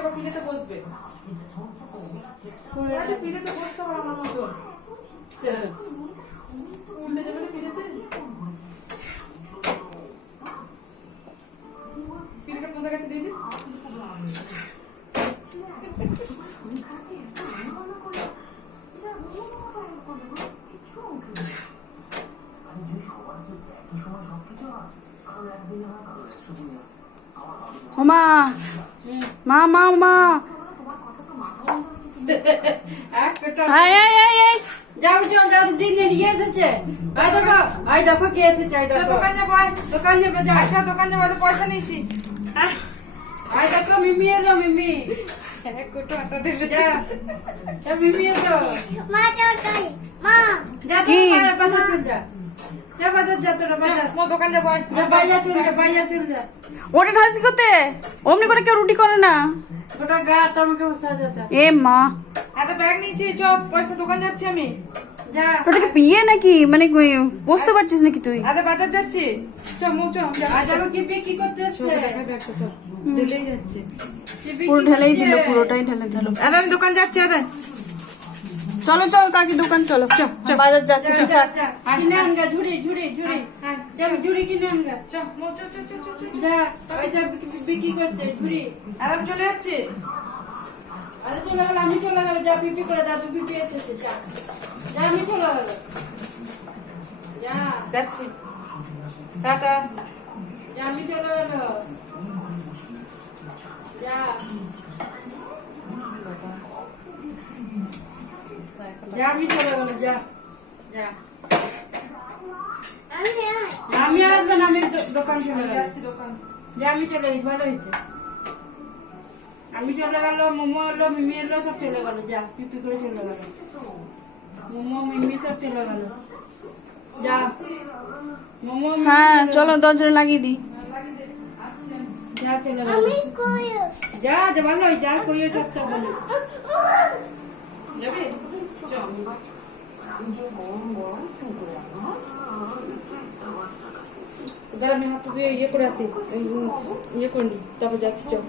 আবার পিড়েতে বসবে। পিড়েতে বসতে হবে আমার মতো। উল্টে যাবে না পিড়েতে। পিড়েটা কোথায় গেছে দিদি? মা মা মা মা যাও যাও যাও দিনে নিয়ে এসেছে। আই দেখো কে এসেছে। আই দেখো দোকান যাবো, দোকান যাবে যা। আচ্ছা দোকান যাবো, পয়সা নিয়েছি। আই দেখো মিমি এলো। মিমি এক কোটো আটা ঢেলে যা যা মিমি এলো। মা চল মা যা কি? তো বাজার চল যা। যা বাজার যা তোরা বাজার। মো দোকান যাবো। যা বাইরে চল যা, বাইরে চল যা। ওটা ঢালছি করতে অমনি করে কেউ রুটি করে না। গোটা গা টমেটো বসা যাতা। এ মা এত ব্যাগ নিয়েছি, চ পয়সা দোকান যাচ্ছি আমি। যা ওটাকে পিয়ে নাকি মানে বসতে পারছিস নাকি তুই? এত বাজার যাচ্ছি, চ মো চ। আর দেখো কি বিক্রি করতে এসছে। ঢেলেই যাচ্ছে। কি বিক্রি পুরো ঢেলেই করছে? দিল, পুরোটাই ঢেলে দিল। এত আমি দোকান যাচ্ছি। এত চলো চলো কাকি দোকান চলো, বাজার যাচ্ছে। যা, যা, যা। কিনে আনগা ঝুড়ি ঝুড়ি ঝুড়ি। যা ঝুড়ি কিনে আনগা। চ মো চ চ চ চ চ। যা ওই যা বিক্রি করছে ঝুড়ি। এত আমি চলে যাচ্ছি। আরে চলে গেল, আমি চলে গেল। যা পিপি করে দাদু পিপি এসেছে। যা যা আমি চলে গেল। যা যাচ্ছি, টাটা। যা আমি চলে গেল। যা যা আমি চলে গেল। যা যা আমি আসবো না, আমি দোকান চলে গেল। যাচ্ছি দোকান। যা আমি চলে গেছি, ভালো হয়েছে। আমি চলে গেল, মোমো এলো, মিমি এলো, সব চলে গেল। যা পিপি করে চলে গেল। মোমো মিমি সব চলে গেল। যা মোমো মিমি হ্যাঁ চলে চলো গেল। দরজা লাগিয়ে দিই। যা চলে গেল। যা যা ভালো হয়েছে। আর কইও চাপতে হবে না। যাবি? চ। দাঁড়া আমি হাতটা ধুয়ে ইয়ে করে আসি, ইয়ে করে নি, তারপর যাচ্ছি। চ।